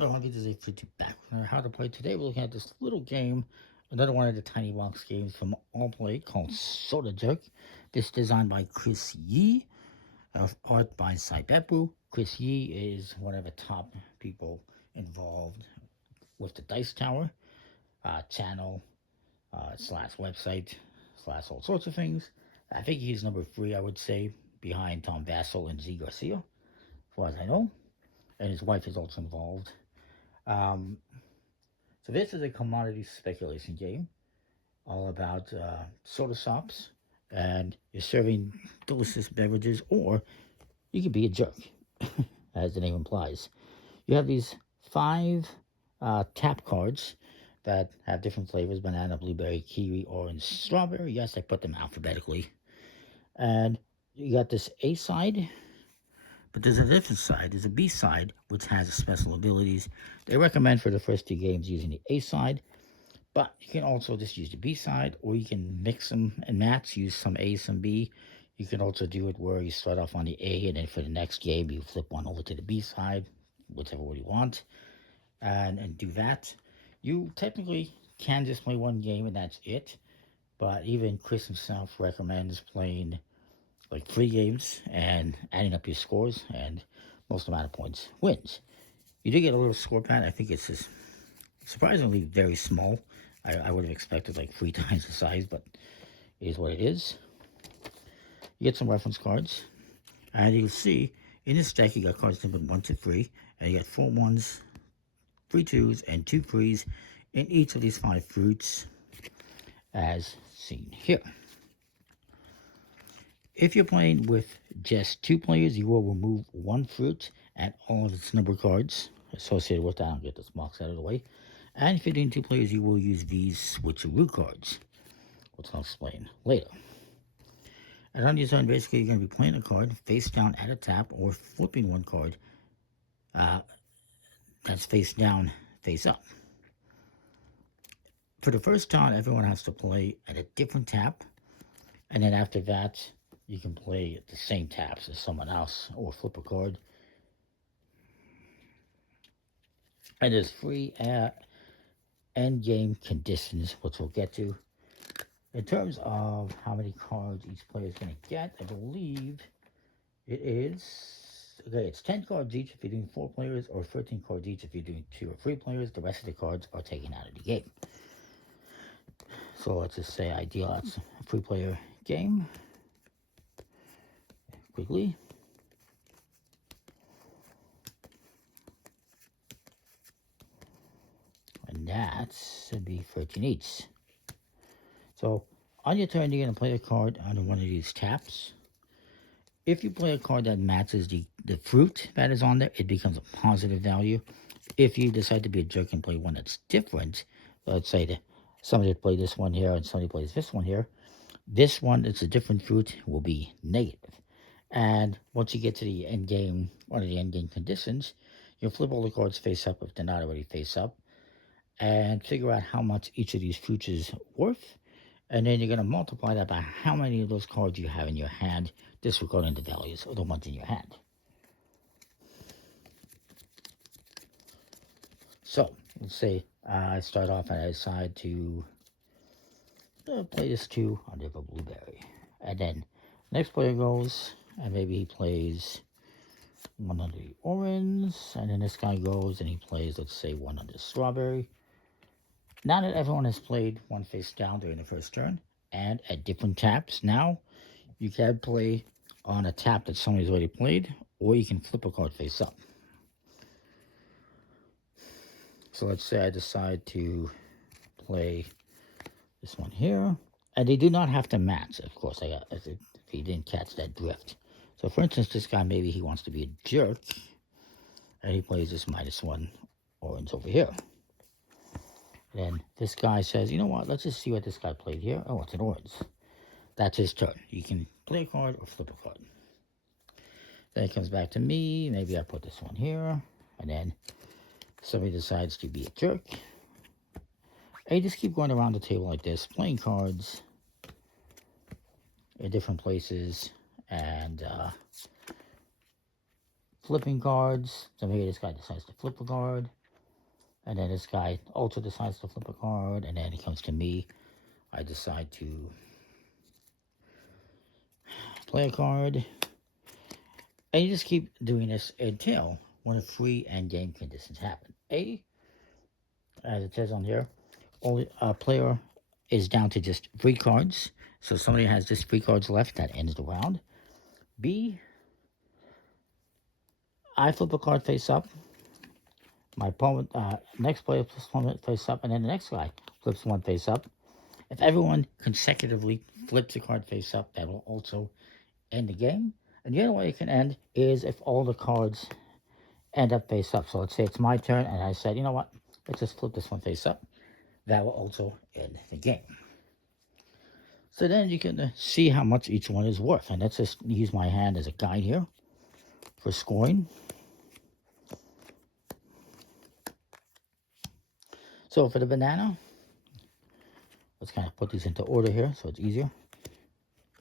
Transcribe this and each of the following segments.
Hello, this is a pretty back on how to play. Today we're looking at this little game, another one of the tiny box games from All Play called Soda Jerk. This is designed by Chris Yee, art by Saibepu. Chris Yee is one of the top people involved with the Dice Tower channel slash website slash all sorts of things. I think he's number three, I would say, behind Tom Vassell and Z Garcia, as far as I know. And his wife is also involved. Um, so this is a commodity speculation game, all about soda shops, and you're serving delicious beverages, or you could be a jerk, as the name implies. You have these five tap cards that have different flavors: banana, blueberry, kiwi, orange, strawberry. Yes, I put them alphabetically. And you got this A side, but there's a different side. There's a B side, which has special abilities. They recommend for the first two games using the A side, but you can also just use the B side, or you can mix them and match, use some A, some B. You can also do it where you start off on the A, and then for the next game, you flip one over to the B side, whichever one you want, and do that. You technically can just play one game, and that's it. But even Chris himself recommends playing like three games and adding up your scores, and most amount of points wins. You do get a little score pad. I think it's just surprisingly very small. I would have expected like three times the size, but it is what it is. You get some reference cards, and you can see in this deck you got cards numbered 1 to 3, and you got 4 ones, 3 twos, and 2 threes in each of these 5 fruits, as seen here. If you're playing with just 2 players, you will remove 1 fruit and all of its number cards associated with that. I'll get this box out of the way. And if you're doing 2 players, you will use these switcheroo cards, which I'll explain later. And on your turn, basically, you're going to be playing a card face down at a tap, or flipping one card that's face down, face up. For the first turn, everyone has to play at a different tap, and then after that, you can play the same taps as someone else, or flip a card. And there's 3 end game conditions, which we'll get to. In terms of how many cards each player is going to get, I believe it is, okay, it's 10 cards each if you're doing 4 players, or 13 cards each if you're doing 2 or 3 players. The rest of the cards are taken out of the game. So let's just say ideal, that's a 3-player game. Quickly. And that should be 13 each. So on your turn, you're going to play a card on one of these taps. If you play a card that matches the fruit that is on there, it becomes a positive value. If you decide to be a jerk and play one that's different, let's say that somebody play this one here and somebody plays this one here, this one that's a different fruit will be negative. And once you get to the end game, one of the end game conditions, you'll flip all the cards face up if they're not already face up, and figure out how much each of these fruits is worth. And then you're going to multiply that by how many of those cards you have in your hand, disregarding the values of the ones in your hand. So, let's say I start off and I decide to play this 2 under the blueberry. And then next player goes, and maybe he plays 1 under the orange. And then this guy goes and he plays, let's say, 1 under the strawberry. Now that everyone has played one face down during the first turn, and at different taps, now you can play on a tap that somebody's already played, or you can flip a card face up. So let's say I decide to play this one here, and they do not have to match, of course, if you didn't catch that drift. So for instance, this guy, maybe he wants to be a jerk, and he plays this -1 orange over here. Then this guy says, you know what, let's just see what this guy played here. Oh, it's an orange. That's his turn. You can play a card or flip a card. Then it comes back to me. Maybe I put this one here. And then somebody decides to be a jerk. And you just keep going around the table like this, playing cards in different places, and flipping cards. So maybe this guy decides to flip a card. And then this guy also decides to flip a card, and then it comes to me. I decide to play a card. And you just keep doing this until when a free end game conditions happen. As it says on here, only a player is down to just 3 cards. So somebody has just 3 cards left, that ends the round. B, I flip a card face up. My opponent, next player flips one face up, and then the next guy flips one face up. If everyone consecutively flips a card face up, that will also end the game. And the other way it can end is if all the cards end up face up. So let's say it's my turn, and I said, you know what, let's just flip this one face up. That will also end the game. So then you can see how much each one is worth. And let's just use my hand as a guide here for scoring. So for the banana, let's kind of put these into order here so it's easier.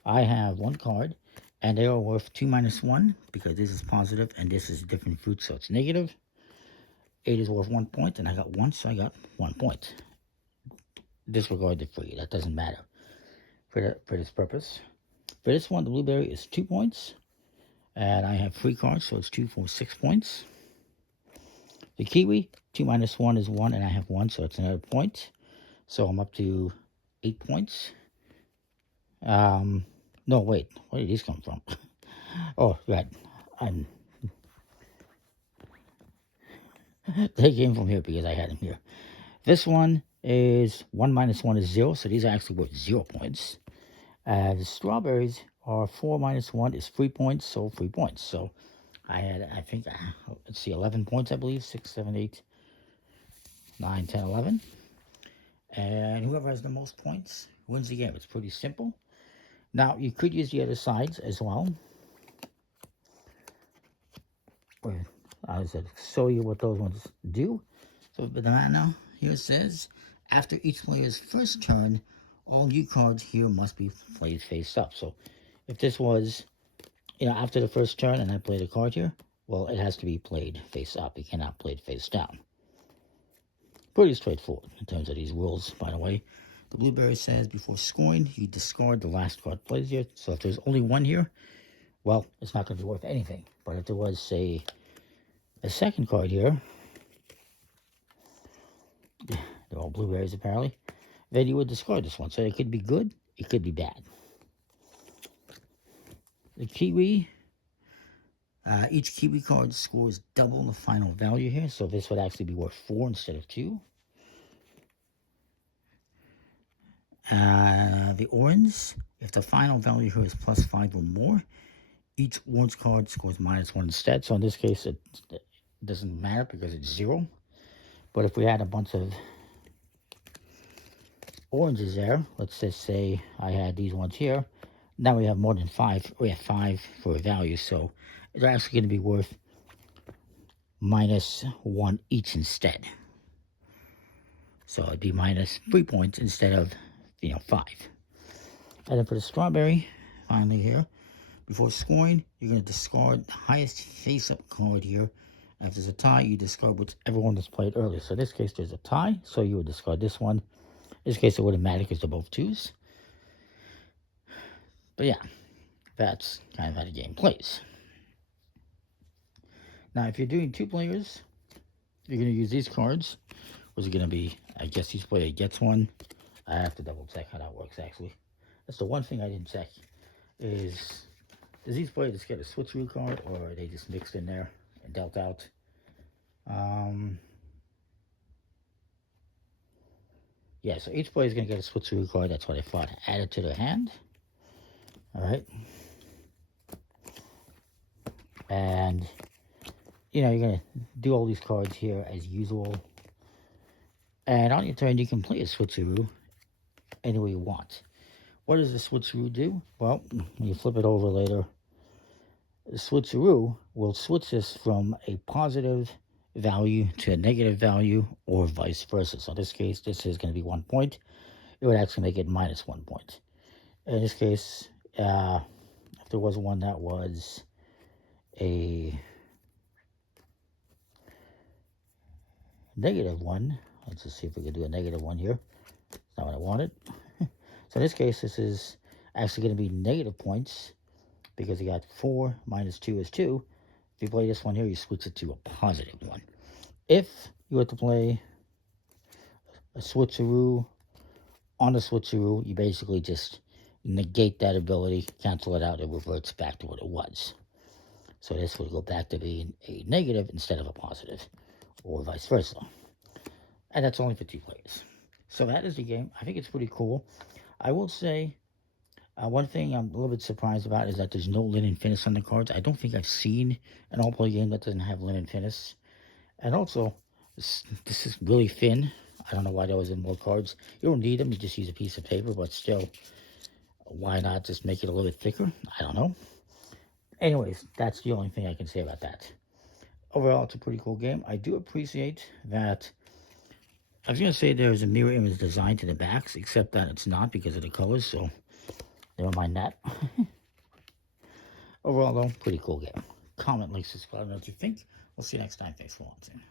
I have 1 card, and they are worth 2 minus 1 because this is positive and this is different fruit, so it's negative. 8 is worth 1 point, and I got 1, so I got 1 point. Disregard the 3, that doesn't matter for this purpose. For this one, the blueberry is 2 points, and I have 3 cards, so it's 2 for 6 points. The kiwi, 2 minus 1 is 1, and I have 1, so it's another point. So I'm up to 8 points. No, wait, where did these come from? Oh, right, they came from here because I had them here. This one is 1 minus 1 is 0, so these are actually worth 0 points. The strawberries are 4 minus 1 is 3 points, so 3 points. So I had, I think, let's see, 11 points, I believe. 6, 7, 8, 9, 10, 11. And whoever has the most points wins the game. It's pretty simple. Now, you could use the other sides as well. I said, show you what those ones do. So, the banana here says, after each player's first turn, all new cards here must be played face up. So, if this was, after the first turn and I played a card here, well, it has to be played face up. You cannot play it face down. Pretty straightforward in terms of these rules, by the way. The blueberry says, before scoring, you discard the last card played here. So, if there's only 1 here, well, it's not going to be worth anything. But if there was, say, a second card here, they're all blueberries apparently, then you would discard this one. So it could be good, it could be bad. The kiwi, each kiwi card scores double the final value here. So this would actually be worth 4 instead of 2. The orange, if the final value here is plus 5 or more, each orange card scores -1 instead. So in this case, it doesn't matter because it's 0. But if we had a bunch of oranges there, let's just say I had these ones here, now we have more than 5. We have 5 for a value, so they're actually going to be worth -1 each instead. So it'd be -3 points instead of 5. And then for the strawberry, finally here, before scoring, you're going to discard the highest face-up card here. If there's a tie, you discard whichever one was played earlier. So in this case, there's a tie, so you would discard this one. In this case, it wouldn't matter because they're both 2s. But yeah, that's kind of how the game plays. Now, if you're doing 2 players, you're going to use these cards. Which is going to be, I guess each player gets one. I have to double check how that works, actually. That's the one thing I didn't check. Does each player just get a switcheroo card, or are they just mixed in there and dealt out? Yeah, so each player is going to get a switcheroo card. That's what I thought. Add it to their hand. All right. And, you're going to do all these cards here as usual. And on your turn, you can play a switcheroo any way you want. What does the switcheroo do? Well, when you flip it over later, the switcheroo will switch this from a positive value to a negative value, or vice versa. So in this case, this is going to be 1 point. It would actually make it -1 point. In this case, if there was one that was a -1. Let's just see if we can do a -1 here. That's not what I wanted. So in this case, this is actually going to be negative points because you got 4 minus 2 is 2. If you play this one here, you switch it to a +1. If you were to play a switcheroo on the switcheroo, you basically just negate that ability, cancel it out, it reverts back to what it was. So this would go back to being a negative instead of a positive, or vice versa. And that's only for 2 players. So that is the game. I think it's pretty cool. I will say, one thing I'm a little bit surprised about is that there's no linen finish on the cards. I don't think I've seen an all-play game that doesn't have linen finish. And also, this is really thin. I don't know why that was in more cards. You don't need them. You just use a piece of paper, but still, why not just make it a little bit thicker? I don't know. Anyways, that's the only thing I can say about that. Overall, it's a pretty cool game. I do appreciate that. I was going to say there's a mirror image design to the backs, except that it's not because of the colors, so never mind that. Overall, though, pretty cool game. Comment, like, subscribe, and what you think. We'll see you next time. Thanks for watching.